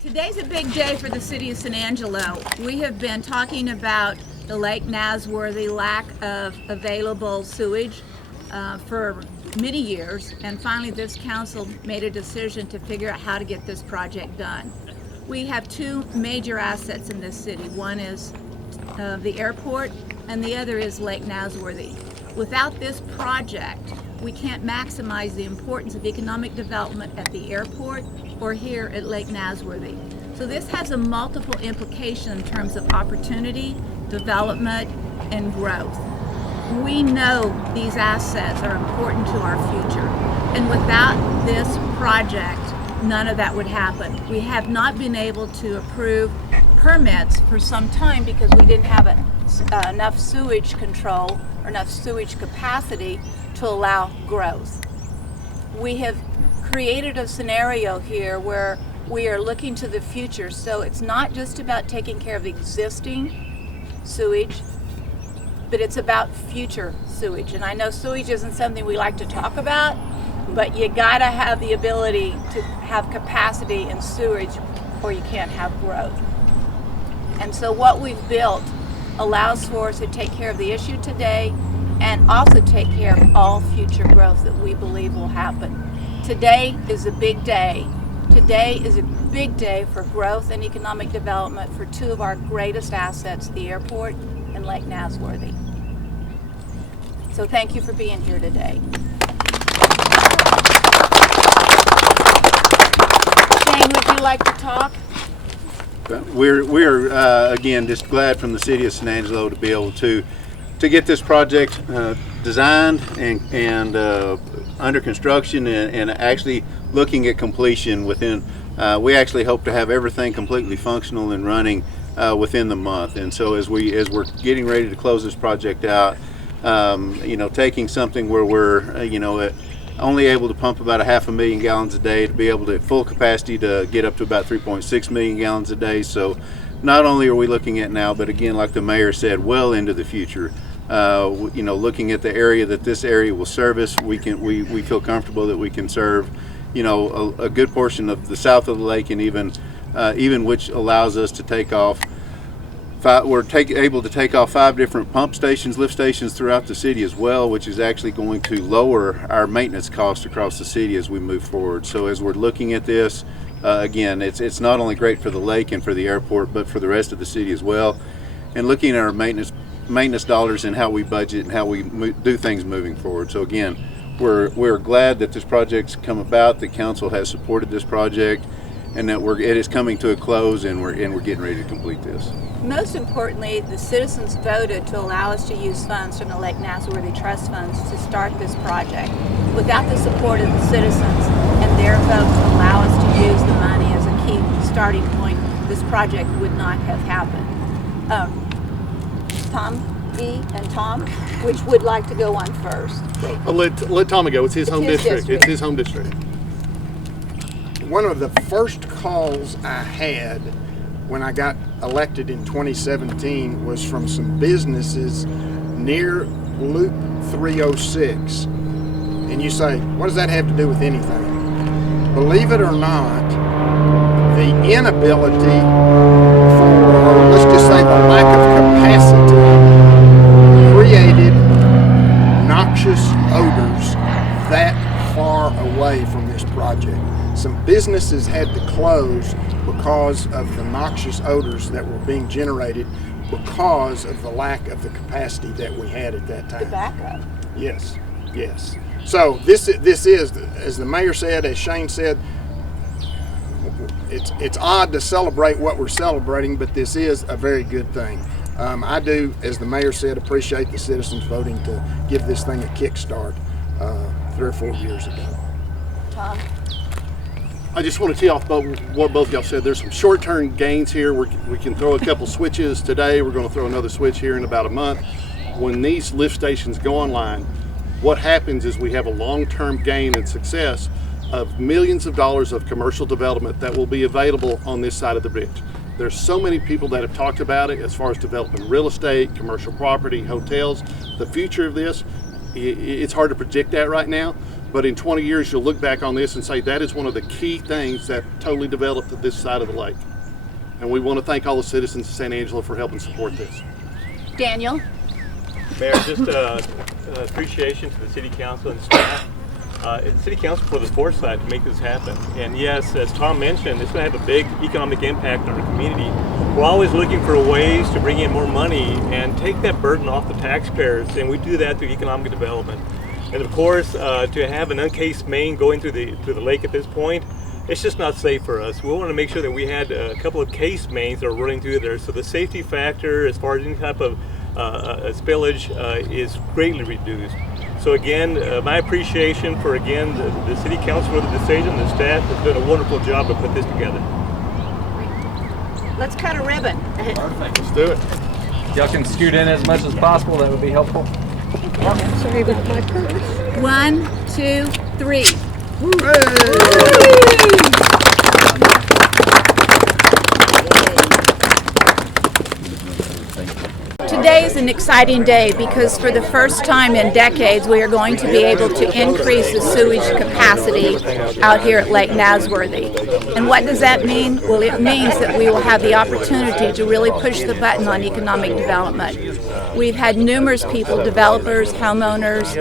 Today's a big day for the city of San Angelo. We have been talking about the Lake Nasworthy lack of available sewage for many years, and finally this council made a decision to figure out how to get this project done. We have two major assets in this city. One is the airport, and the other is Lake Nasworthy. Without this project, we can't maximize the importance of economic development at the airport or here at Lake Nasworthy. So this has a multiple implication in terms of opportunity, development, and growth. We know these assets are important to our future, and without this project, none of that would happen. We have not been able to approve permits for some time because we didn't have enough sewage control or enough sewage capacity to allow growth. We have created a scenario here where we are looking to the future, so it's not just about taking care of existing sewage, but it's about future sewage. And I know sewage isn't something we like to talk about, but you gotta have the ability to have capacity in sewage or you can't have growth. And so what we've built allows for us to take care of the issue today and also take care of all future growth that we believe will happen. Today is a big day. Today is a big day for growth and economic development for two of our greatest assets, the airport and Lake Nasworthy. So thank you for being here today. Shane, would you like to talk? We're again just glad from the city of San Angelo to be able to get this project designed and under construction and actually looking at completion within. We actually hope to have everything completely functional and running within the month. And so as we're getting ready to close this project out, taking something where we're only able to pump about 500,000 gallons a day to be able to at full capacity to get up to about 3.6 million gallons a day. So not only are we looking at now, but again, like the mayor said, well into the future. Looking at the area that this area will service, we feel comfortable that we can serve, a good portion of the south of the lake, and even which allows us to take off. We're able to take off 5 different pump stations, lift stations throughout the city as well, which is actually going to lower our maintenance costs across the city as we move forward. So as we're looking at this, again, it's not only great for the lake and for the airport, but for the rest of the city as well. And looking at our maintenance dollars and how we budget and how we do things moving forward. So again, we're glad that this project's come about. The council has supported this project, and that it is coming to a close, and we're getting ready to complete this. Most importantly, the citizens voted to allow us to use funds from the Lake Nasworthy Trust Funds to start this project. Without the support of the citizens and their vote to allow us to use the money as a key starting point, this project would not have happened. Tom E. and Tom, which would like to go on first? I'll let Tommy go. It's his home district. It's his home district. One of the first calls I had when I got elected in 2017 was from some businesses near Loop 306. And you say, what does that have to do with anything? Believe it or not, the inability or let's just say the lack of capacity created noxious odors that far away from this project. Some businesses had to close because of the noxious odors that were being generated because of the lack of the capacity that we had at that time. The backup. Yes. So this is, as the mayor said, as Shane said, it's odd to celebrate what we're celebrating, but this is a very good thing. I do, as the mayor said, appreciate the citizens voting to give this thing a kickstart 3 or 4 years ago. Tom? I just want to tee off what both of y'all said. There's some short-term gains here. We can throw a couple switches today. We're going to throw another switch here in about a month. When these lift stations go online, what happens is we have a long-term gain and success of millions of dollars of commercial development that will be available on this side of the bridge. There's so many people that have talked about it as far as developing real estate, commercial property, hotels. The future of this, it's hard to predict that right now, But in 20 years, you'll look back on this and say that is one of the key things that totally developed this side of the lake. And we want to thank all the citizens of San Angelo for helping support this. Daniel? Mayor, just appreciation to the city council and staff. And the city council for the foresight to make this happen. And yes, as Tom mentioned, it's going to have a big economic impact on our community. We're always looking for ways to bring in more money and take that burden off the taxpayers, and we do that through economic development. And of course, to have an uncased main going through the lake at this point, it's just not safe for us. We want to make sure that we had a couple of cased mains that are running through there, so the safety factor as far as any type of spillage is greatly reduced. So again, my appreciation for the city council for the decision, the staff has done a wonderful job to put this together. Let's cut a ribbon. Perfect. Let's do it. Y'all can scoot in as much as possible. That would be helpful. Sorry about my purse. 1, 2, 3. Today is an exciting day because for the first time in decades we are going to be able to increase the sewage capacity out here at Lake Nasworthy. And what does that mean? Well, it means that we will have the opportunity to really push the button on economic development. We've had numerous people, developers, homeowners,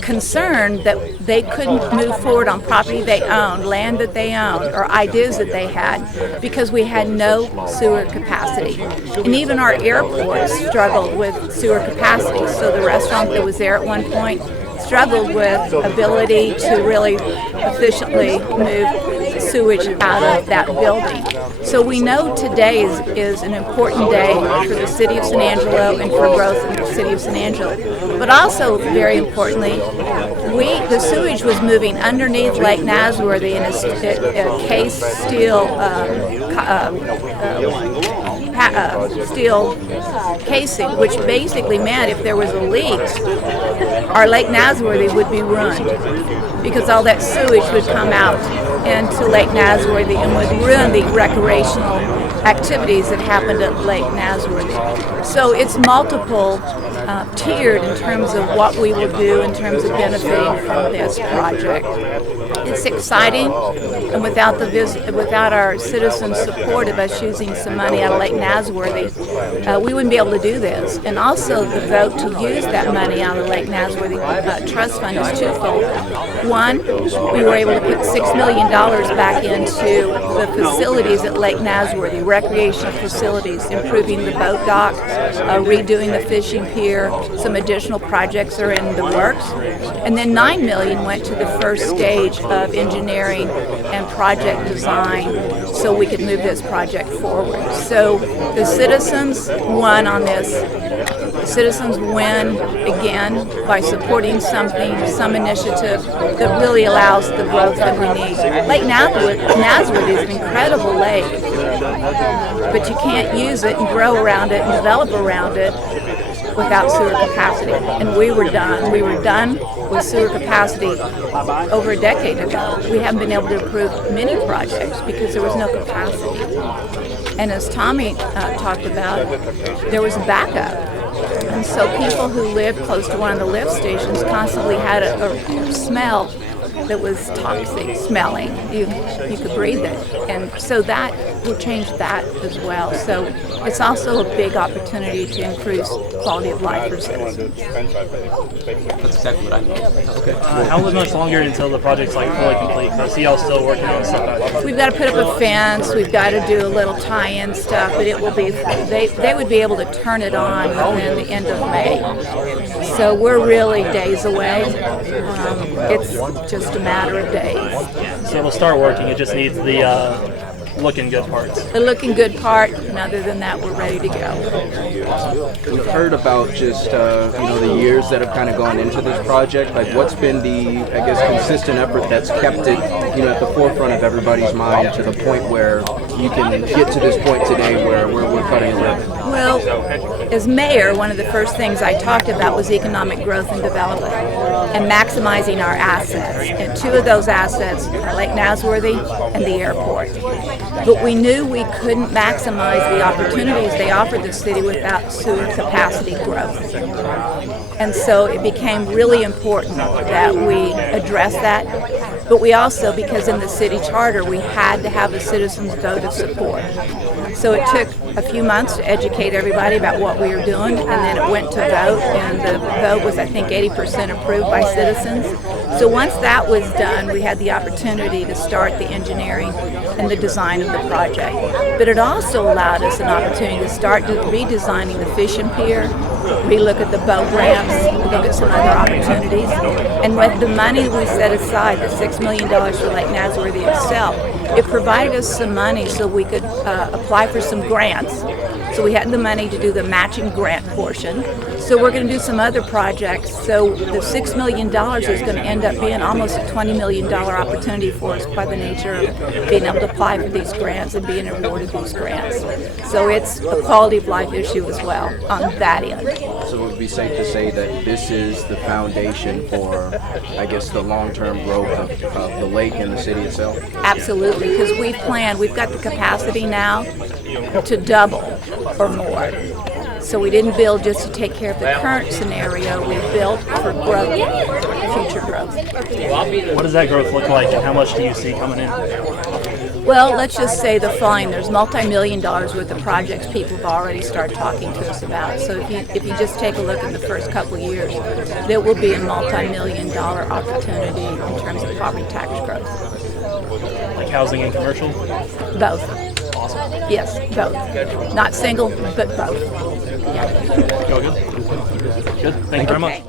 concerned that they couldn't move forward on property they owned, land that they owned, or ideas that they had because we had no sewer capacity. And even our airport struggled with sewer capacity. So the restaurant that was there at one point struggled with ability to really efficiently move sewage out of that building. So we know today is an important day for the city of San Angelo and for growth in the city of San Angelo. But also, very importantly, the sewage was moving underneath Lake Nasworthy in a case steel steel casing, which basically meant if there was a leak, our Lake Nasworthy would be ruined because all that sewage would come out into Lake Nasworthy and would ruin the recreational activities that happened at Lake Nasworthy. So it's multiple tiered in terms of what we will do in terms of benefiting from this project. It's exciting, and without our citizens' support of us using some money out of Lake Nasworthy, we wouldn't be able to do this. And also the vote to use that money out of Lake Nasworthy Trust Fund is twofold. One, we were able to put $6 million back into the facilities at Lake Nasworthy, recreational facilities, improving the boat dock, redoing the fishing pier. Some additional projects are in the works. And then $9 million went to the first stage of engineering and project design so we could move this project forward. So the citizens won on this. The citizens win again by supporting some initiative that really allows the growth that we need. Lake Nasworthy is an incredible lake, but you can't use it and grow around it and develop around it without sewer capacity. And we were done. We were done with sewer capacity over a decade ago. We haven't been able to approve many projects because there was no capacity. And as Tommy talked about, there was a backup. And so people who lived close to one of the lift stations constantly had a smell that was toxic smelling. You could breathe it. And so that will change that as well. So it's also a big opportunity to increase quality of life for citizens. That's exactly what I need. Okay. How much longer until the project's fully complete? I see y'all still working on stuff. We've got to put up a fence. We've got to do a little tie-in stuff, but it will be. They would be able to turn it on within the end of May. So we're really days away. It's just a matter of days. So it'll start working. It just needs the looking good parts. The looking good part, and other than that, we're ready to go. We've heard about just the years that have kind of gone into this project. Like, what's been the, I guess, consistent effort that's kept it at the forefront of everybody's mind to the point where you can get to this point today where we're cutting a ribbon? Well, as mayor, one of the first things I talked about was economic growth and development and maximizing our assets. And two of those assets are Lake Nasworthy and the airport. But we knew we couldn't maximize the opportunities they offered the city without sewer capacity growth. And so it became really important that we address that. But we also, because in the city charter, we had to have a citizens' vote of support. So it took a few months to educate everybody about what we were doing, and then it went to vote, and the vote was, I think, 80% approved by citizens. So once that was done, we had the opportunity to start the engineering and the design of the project. But it also allowed us an opportunity to start redesigning the fishing pier, relook at the boat ramps, look at some other opportunities. And with the money we set aside, the $6 million for Lake Nasworthy itself, it provided us some money so we could apply for some grants. So we had the money to do the matching grant portion. So we're going to do some other projects. So the $6 million is going to end up being almost a $20 million opportunity for us by the nature of being able to apply for these grants and being awarded these grants. So it's a quality of life issue as well on that end. So it would be safe to say that this is the foundation for, I guess, the long-term growth of the lake and the city itself? Absolutely, because we've got the capacity now to double or more. So we didn't build just to take care of the current scenario, we built for growth, future growth. What does that growth look like, and how much do you see coming in? Well, let's just say the following. There's multi-million dollars worth of projects people have already started talking to us about. So if you just take a look at the first couple of years, there will be a multi-million dollar opportunity in terms of property tax growth. Like housing and commercial? Both. Yes, both. Not single, but both. Yeah. Go good? Good. Thank you very much.